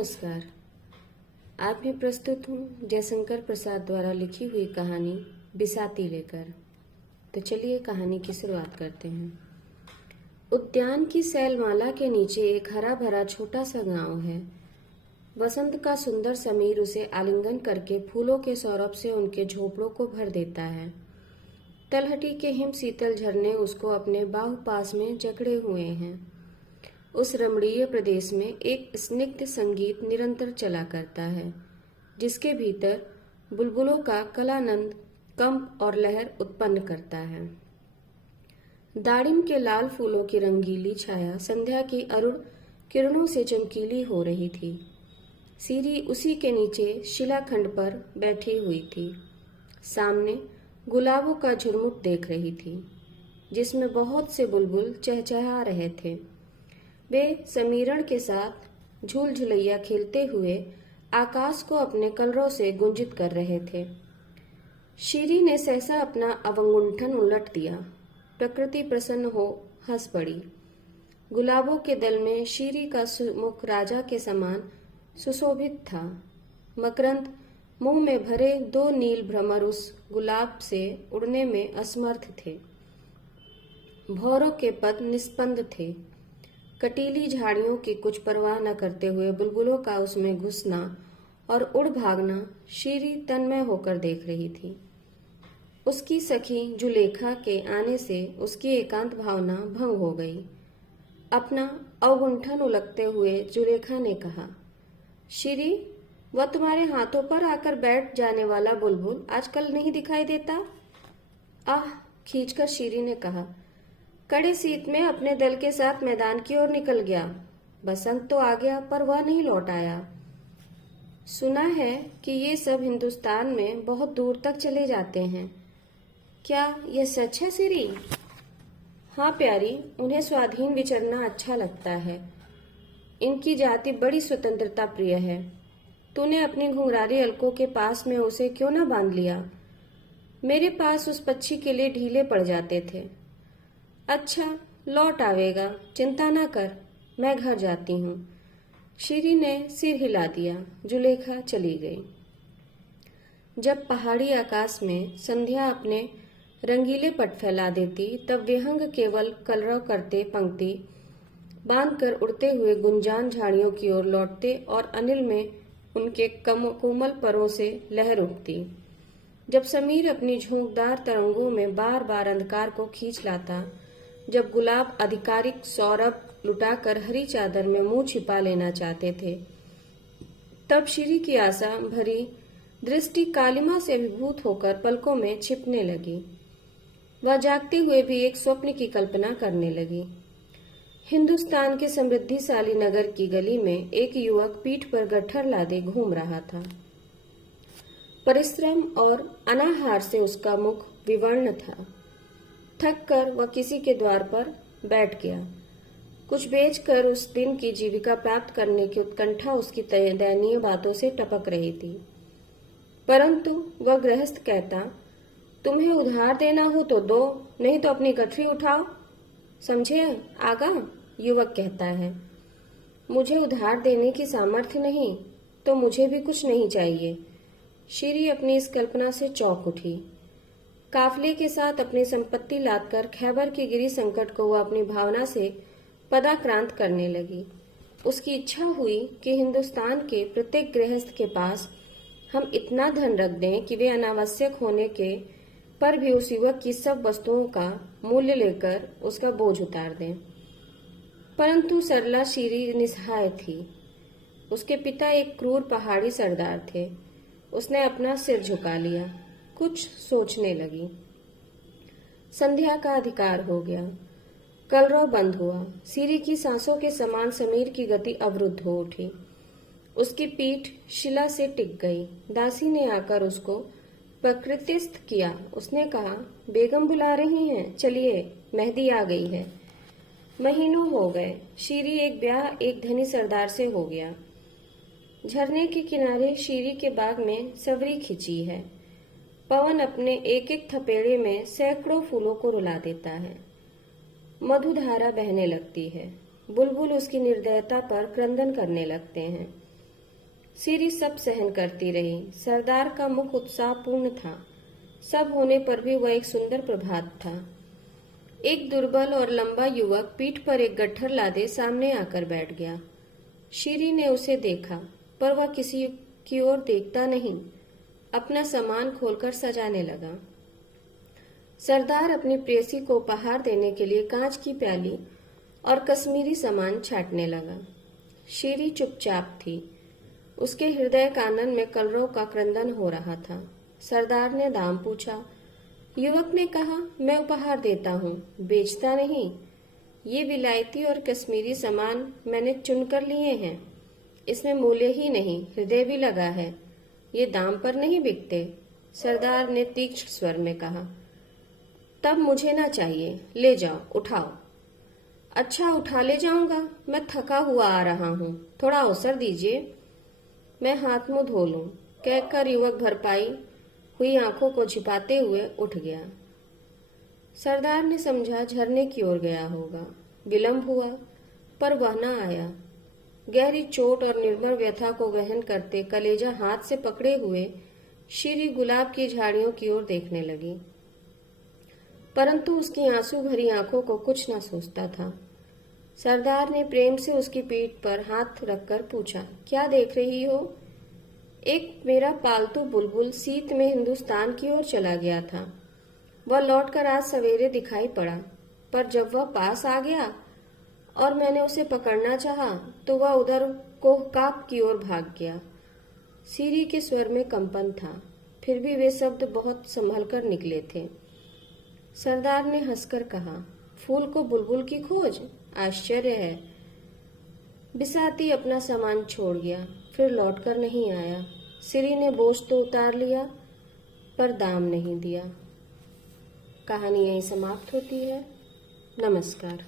नमस्कार। आज मैं प्रस्तुत हूँ जयशंकर प्रसाद द्वारा लिखी हुई कहानी बिसाती लेकर। तो चलिए कहानी की शुरुआत करते हैं। उद्यान की शैलमाला के नीचे एक हरा भरा छोटा सा गांव है। वसंत का सुंदर समीर उसे आलिंगन करके फूलों के सौरभ से उनके झोपड़ों को भर देता है। तलहटी के हिम शीतल झरने उसको अपने बाहुपास में जकड़े हुए हैं। उस रमणीय प्रदेश में एक स्निग्ध संगीत निरंतर चला करता है, जिसके भीतर बुलबुलों का कलानंद कंप और लहर उत्पन्न करता है। दाड़िम के लाल फूलों की रंगीली छाया संध्या की अरुण किरणों से चमकीली हो रही थी। सीरी उसी के नीचे शिलाखंड पर बैठी हुई थी। सामने गुलाबों का झुरमुट देख रही थी, जिसमें बहुत से बुलबुल चहचहा रहे थे। वे समीरण के साथ झूल झुलैया खेलते हुए आकाश को अपने कलरों से गुंजित कर रहे थे। शीरी ने सहसा अपना अवगुंठन उलट दिया। प्रकृति प्रसन्न हो हंस पड़ी। गुलाबों के दल में शीरी का मुख राजा के समान सुशोभित था। मकरंद मुंह में भरे दो नील भ्रमर उस गुलाब से उड़ने में असमर्थ थे। भौरों के पद निस्पंद थे। कटीली झाड़ियों की कुछ परवाह न करते हुए बुलबुलों का उसमें घुसना और उड़ भागना शीरी तन्मय होकर देख रही थी। उसकी सखी जुलेखा के आने से उसकी एकांत भावना भंग हो गई। अपना अवगुंठन उलटते हुए जुलेखा ने कहा, शीरी, वह तुम्हारे हाथों पर आकर बैठ जाने वाला बुलबुल आजकल नहीं दिखाई देता। आह, खींचकर शीरी ने कहा, कड़े शीत में अपने दल के साथ मैदान की ओर निकल गया। बसंत तो आ गया, पर वह नहीं लौट आया। सुना है कि ये सब हिंदुस्तान में बहुत दूर तक चले जाते हैं। क्या यह सच है सिरी? हाँ प्यारी, उन्हें स्वाधीन विचरना अच्छा लगता है। इनकी जाति बड़ी स्वतंत्रता प्रिय है। तूने अपनी घुंघराली अलकों के पास में उसे क्यों न बांध लिया? मेरे पास उस पक्षी के लिए ढीले पड़ जाते थे। अच्छा, लौट आवेगा, चिंता न कर, मैं घर जाती हूँ। शीरी ने सिर हिला दिया। जुलेखा चली गई। जब पहाड़ी आकाश में संध्या अपने रंगीले पट फैला देती, तब विहंग केवल कलरव करते पंक्ति बांधकर उड़ते हुए गुंजान झाड़ियों की ओर लौटते और अनिल में उनके कोमल परों से लहर उठती। जब समीर अपनी झोंकदार तरंगों में बार बार अंधकार को खींच लाता, जब गुलाब आधिकारिक सौरभ लुटाकर हरी चादर में मुंह छिपा लेना चाहते थे, तब शीरी की आशा भरी दृष्टि कालिमा से विभूत होकर पलकों में छिपने लगी। वह जागते हुए भी एक स्वप्न की कल्पना करने लगी। हिंदुस्तान के समृद्धिशाली नगर की गली में एक युवक पीठ पर गट्ठर लादे घूम रहा था। परिश्रम और अनाहार से उसका मुख विवर्ण था। थक कर वह किसी के द्वार पर बैठ गया। कुछ बेचकर उस दिन की जीविका प्राप्त करने की उत्कंठा उसकी दयनीय बातों से टपक रही थी। परंतु वह गृहस्थ कहता, तुम्हें उधार देना हो तो दो, नहीं तो अपनी गठरी उठाओ। समझे आगा? युवक कहता है, मुझे उधार देने की सामर्थ्य नहीं, तो मुझे भी कुछ नहीं चाहिए। शीरी अपनी इस कल्पना से चौंक उठी। काफले के साथ अपनी संपत्ति लादकर खैबर की गिरी संकट को वह अपनी भावना से पदाक्रांत करने लगी। उसकी इच्छा हुई कि हिंदुस्तान के प्रत्येक गृहस्थ के पास हम इतना धन रख दें कि वे अनावश्यक होने के पर भी उस युवक की सब वस्तुओं का मूल्य लेकर उसका बोझ उतार दें। परंतु सरला शीरी निस्सहाय थी। उसके पिता एक क्रूर पहाड़ी सरदार थे। उसने अपना सिर झुका लिया, कुछ सोचने लगी। संध्या का अधिकार हो गया। कलरव बंद हुआ। सीरी की सांसों के समान समीर की गति अवरुद्ध हो उठी। उसकी पीठ शिला से टिक गई। दासी ने आकर उसको प्रकृतिस्थ किया। उसने कहा, बेगम बुला रही हैं, चलिए, मेहंदी आ गई है। महीनों हो गए। शीरी एक ब्याह एक धनी सरदार से हो गया। झरने के किनारे शीरी के बाग में सवरी खिंची है। पवन अपने एक एक थपेड़े में सैकड़ों फूलों को रुला देता है। मधुधारा बहने लगती है। बुलबुल उसकी निर्दयता पर क्रंदन करने लगते हैं। सीरी सब सहन करती रही। सरदार का मुख उत्साहपूर्ण था। सब होने पर भी वह एक सुंदर प्रभात था। एक दुर्बल और लंबा युवक पीठ पर एक गट्ठर लादे सामने आकर बैठ गया। शीरी ने उसे देखा, पर वह किसी की ओर देखता नहीं, अपना सामान खोलकर सजाने लगा। सरदार अपनी प्रेयसी को उपहार देने के लिए कांच की प्याली और कश्मीरी सामान छांटने लगा। शीरी चुपचाप थी। उसके हृदय कानन में कलरव का क्रंदन हो रहा था। सरदार ने दाम पूछा। युवक ने कहा, मैं उपहार देता हूँ, बेचता नहीं। ये विलायती और कश्मीरी सामान मैंने चुनकर लिए हैं। इसमें मूल्य ही नहीं, हृदय भी लगा है। ये दाम पर नहीं बिकते। सरदार ने तीक्ष्ण स्वर में कहा। तब मुझे ना चाहिए, ले जाओ, उठाओ। अच्छा, उठा ले जाऊंगा, मैं थका हुआ आ रहा हूँ, थोड़ा अवसर दीजिए, मैं हाथ मुंह धो लूं, कहकर युवक भरपाई हुई आंखों को छिपाते हुए उठ गया। सरदार ने समझा झरने की ओर गया होगा। विलंब हुआ, पर वह न आया। गहरी चोट और निर्मल व्यथा को वहन करते कलेजा हाथ से पकड़े हुए शीरी गुलाब की झाड़ियों की ओर देखने लगी, परंतु उसकी आंसू भरी आंखों को कुछ न सूझता था। सरदार ने प्रेम से उसकी पीठ पर हाथ रखकर पूछा, क्या देख रही हो? एक मेरा पालतू बुलबुल शीत में हिंदुस्तान की ओर चला गया था। वह लौटकर आज सवेरे दिखाई पड़ा, पर जब वह पास आ गया और मैंने उसे पकड़ना चाहा तो वह उधर कोहकाप की ओर भाग गया। सीरी के स्वर में कंपन था, फिर भी वे शब्द बहुत संभलकर निकले थे। सरदार ने हंसकर कहा, फूल को बुलबुल की खोज, आश्चर्य है। बिसाती अपना सामान छोड़ गया, फिर लौटकर नहीं आया। सीरी ने बोझ तो उतार लिया, पर दाम नहीं दिया। कहानी यहीं समाप्त होती है। नमस्कार।